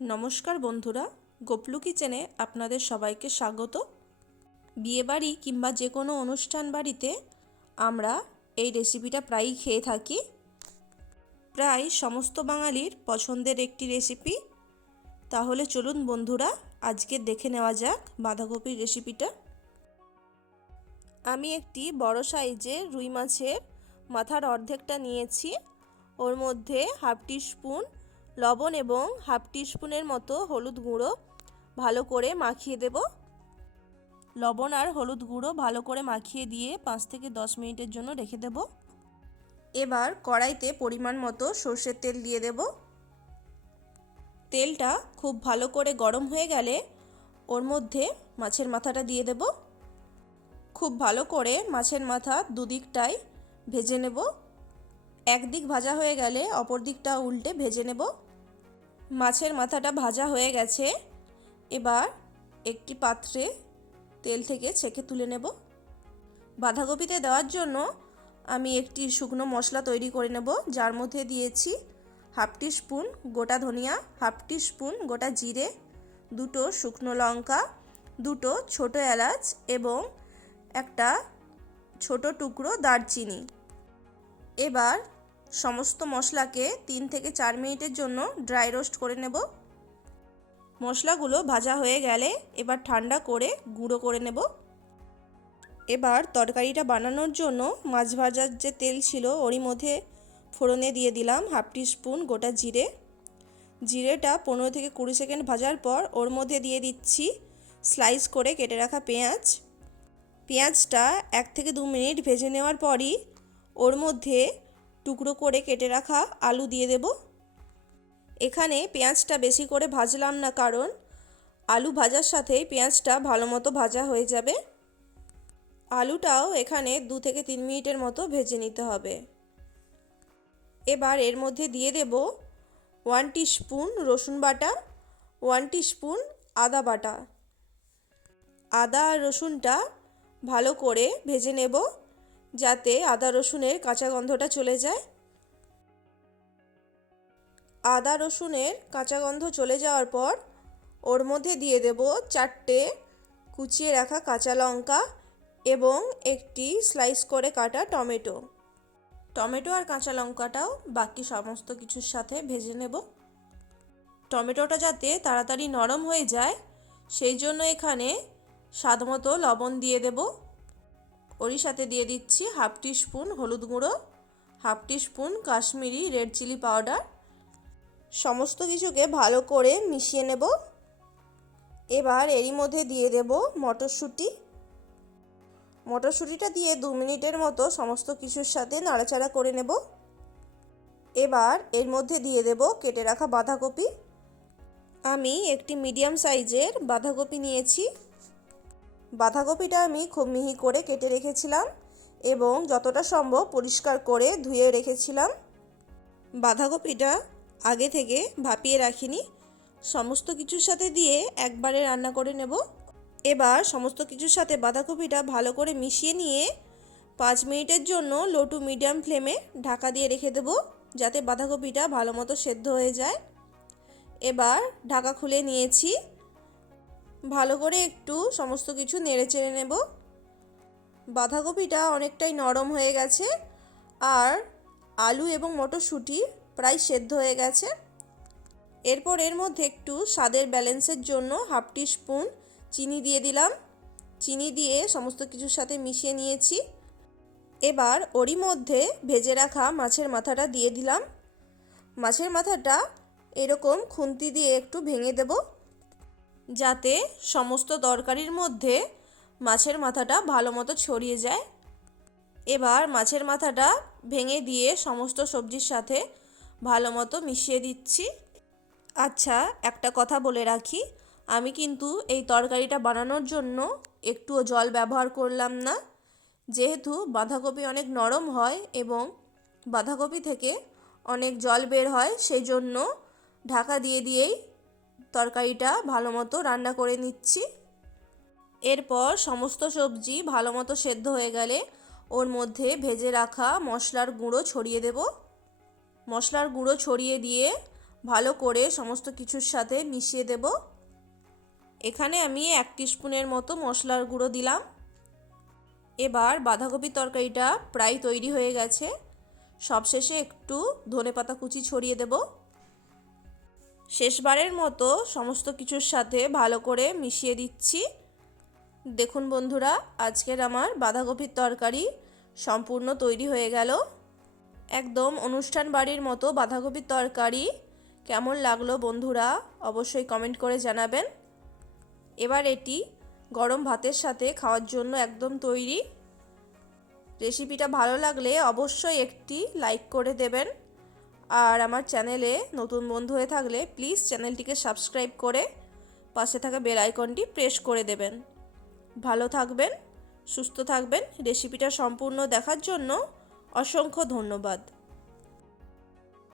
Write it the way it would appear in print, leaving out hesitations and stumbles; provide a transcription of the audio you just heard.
নমস্কার বন্ধুরা, গোপলু কিচেনে আপনাদের সবাইকে স্বাগত। বিয়েবাড়ি কিংবা যে কোনো অনুষ্ঠান বাড়িতে আমরা এই রেসিপিটা প্রায়ই খেয়ে থাকি। প্রায় সমস্ত বাঙালির পছন্দের একটি রেসিপি। তাহলে চলুন বন্ধুরা, আজকে দেখে নেওয়া যাক বাঁধাকপির রেসিপিটা। আমি একটি বড় সাইজের রুই মাছের মাথার অর্ধেকটা নিয়েছি। ওর মধ্যে হাফ টিস্পুন লবণ এবং হাফ টিস্পুনের মতো হলুদ গুঁড়ো ভালো করে মাখিয়ে দেব। লবণ আর হলুদ গুঁড়ো ভালো করে মাখিয়ে দিয়ে 5 থেকে 10 মিনিটের জন্য রেখে দেব। এবার কড়াইতে পরিমাণ মতো সর্ষের তেল দিয়ে দেব। তেলটা খুব ভালো করে গরম হয়ে গেলে ওর মধ্যে মাছের মাথাটা দিয়ে দেব। খুব ভালো করে মাছের মাথা দুদিকটাই ভেজে নেব। একদিক ভাজা হয়ে গেলে অপর দিকটা উল্টে ভেজে নেব। মাছের মাথাটা ভাজা হয়ে গেছে। এবার একটি পাত্রে তেল থেকে ছেঁকে তুলে নেব। বাঁধাকপিতে দেওয়ার জন্য আমি একটি শুকনো মশলা তৈরি করে নেব, যার মধ্যে দিয়েছি হাফ টিস্পুন গোটা ধনিয়া, হাফ টিস্পুন গোটা জিরে, দুটো শুকনো লঙ্কা, দুটো ছোট এলাচ এবং একটা ছোট টুকরো দারচিনি। এবার সমস্ত মশলাকে 3 থেকে 4 মিনিটের জন্য ড্রাই রোস্ট করে নেব। মশলাগুলো ভাজা হয়ে গেলে এবার ঠান্ডা করে গুঁড়ো করে নেব। এবার তরকারিটা বানানোর জন্য মাছ ভাজার যে তেল ছিল ওরই মধ্যে ফোড়নে দিয়ে দিলাম হাফ টিস্পুন গোটা জিরে। জিরেটা 15 থেকে 20 সেকেন্ড ভাজার পর ওর মধ্যে দিয়ে দিচ্ছি স্লাইস করে কেটে রাখা পেঁয়াজ। পেঁয়াজটা 1 থেকে 2 মিনিট ভেজে নেওয়ার পরই ওর মধ্যে টুকরো করে কেটে রাখা আলু দিয়ে দেব। এখানে পেঁয়াজটা বেশি করে ভাজলাম না, কারণ আলু ভাজার সাথেই পেঁয়াজটা ভালো মতো ভাজা হয়ে যাবে। আলুটাও এখানে 2 থেকে 3 মিনিটের মতো ভেজে নিতে হবে। এবার এর মধ্যে দিয়ে দেব 1 টিস্পুন রসুন বাটা, 1 টিস্পুন আদা বাটা। আদা আর রসুনটা ভালো করে ভেজে নেব, যাতে আদা রসুনের কাঁচা গন্ধটা চলে যায়। আদা রসুনের কাঁচা গন্ধ চলে যাওয়ার পর ওর মধ্যে দিয়ে দেব 4টে কুচিয়ে রাখা কাঁচা লঙ্কা এবং একটি স্লাইস করে কাটা টমেটো। টমেটো আর কাঁচা লঙ্কাটাও বাকি সমস্ত কিছুর সাথে ভেজে নেব। টমেটোটা যাতে তাড়াতাড়ি নরম হয়ে যায় সেই জন্য এখানে স্বাদমতো লবণ দিয়ে দেব। ওরই সাথে দিয়ে দিচ্ছি হাফ টিস্পুন হলুদ গুঁড়ো, half teaspoon Kashmiri red chilli powder. সমস্ত কিছুকে ভালো করে মিশিয়ে নেব। এবার এরই মধ্যে দিয়ে দেব মটরশুঁটি। মটরশুঁটিটা দিয়ে 2 মিনিটের মতো সমস্ত কিছুর সাথে নাড়াচাড়া করে নেব। এবার এর মধ্যে দিয়ে দেব কেটে রাখা বাঁধাকপি। আমি একটি মিডিয়াম সাইজের বাঁধাকপি নিয়েছি। বাঁধাকপিটা আমি খুব মিহি করে কেটে রেখেছিলাম এবং যতটা সম্ভব পরিষ্কার করে ধুয়ে রেখেছিলাম। বাঁধাকপিটা আগে থেকে ভাপিয়ে রাখিনি, সমস্ত কিছুর সাথে দিয়ে একবারে রান্না করে নেব। এবার সমস্ত কিছুর সাথে বাঁধাকপিটা ভালো করে মিশিয়ে নিয়ে 5 মিনিটের জন্য লো টু মিডিয়াম ফ্লেমে ঢাকা দিয়ে রেখে দেব, যাতে বাঁধাকপিটা ভালো মতো সেদ্ধ হয়ে যায়। এবার ঢাকা খুলে নিয়েছি। ভালো করে একটু সমস্ত কিছু নেড়ে চেড়ে নেব। বাঁধাকপিটা অনেকটাই নরম হয়ে গেছে আর আলু এবং মটরশুঁটি প্রায় সেদ্ধ হয়ে গেছে। এরপর এর মধ্যে একটু স্বাদের ব্যালেন্সের জন্য হাফ টিস্পুন চিনি দিয়ে দিলাম। চিনি দিয়ে সমস্ত কিছুর সাথে মিশিয়ে নিয়েছি। এবার ওরই মধ্যে ভেজে রাখা মাছের মাথাটা দিয়ে দিলাম। মাছের মাথাটা এরকম খুন্তি দিয়ে একটু ভেঙে দেব, যাতে সমস্ত তরকারির মধ্যে মাছের মাথাটা ভালো মতো ছড়িয়ে যায়। এবার মাছের মাথাটা ভেঙে দিয়ে সমস্ত সবজির সাথে ভালো মতো মিশিয়ে দিচ্ছি। আচ্ছা, একটা কথা বলে রাখি, আমি কিন্তু এই তরকারিটা বানানোর জন্য একটুও জল ব্যবহার করলাম না। যেহেতু বাঁধাকপি অনেক নরম হয় এবং বাঁধাকপি থেকে অনেক জল বের হয়, সেই জন্য ঢাকা দিয়েই তরকারিটা ভালো মতো রান্না করে নিচ্ছি। এরপর সমস্ত সবজি ভালো মতো সেদ্ধ হয়ে গেলে ওর মধ্যে ভেজে রাখা মশলার গুঁড়ো ছড়িয়ে দেব। মশলার গুঁড়ো ছড়িয়ে দিয়ে ভালো করে সমস্ত কিছুর সাথে মিশিয়ে দেব। এখানে আমি 1 টিস্পুনের মতো মশলার গুঁড়ো দিলাম। এবার বাঁধাকপির তরকারিটা প্রায় তৈরি হয়ে গেছে। সবশেষে একটু ধনেপাতা কুচি ছড়িয়ে দেব। শেষবারের মতো সমস্ত কিছুর সাথে ভালো করে মিশিয়ে দিচ্ছি। দেখুন বন্ধুরা, আজকের আমার বাঁধাকপির তরকারি সম্পূর্ণ তৈরি হয়ে গেল। একদম অনুষ্ঠান বাড়ির মতো বাঁধাকপির তরকারি। কেমন লাগলো বন্ধুরা অবশ্যই কমেন্ট করে জানাবেন। এবার এটি গরম ভাতের সাথে খাওয়ার জন্য একদম তৈরি। রেসিপিটা ভালো লাগলে অবশ্যই একটি লাইক করে দেবেন। আর আমার চ্যানেলে নতুন বন্ধু হয়ে থাকলে প্লিজ চ্যানেলটিকে সাবস্ক্রাইব করে পাশে থাকা বেল আইকনটি প্রেস করে দেবেন। ভালো থাকবেন, সুস্থ থাকবেন। রেসিপিটা সম্পূর্ণ দেখার জন্য অসংখ্য ধন্যবাদ।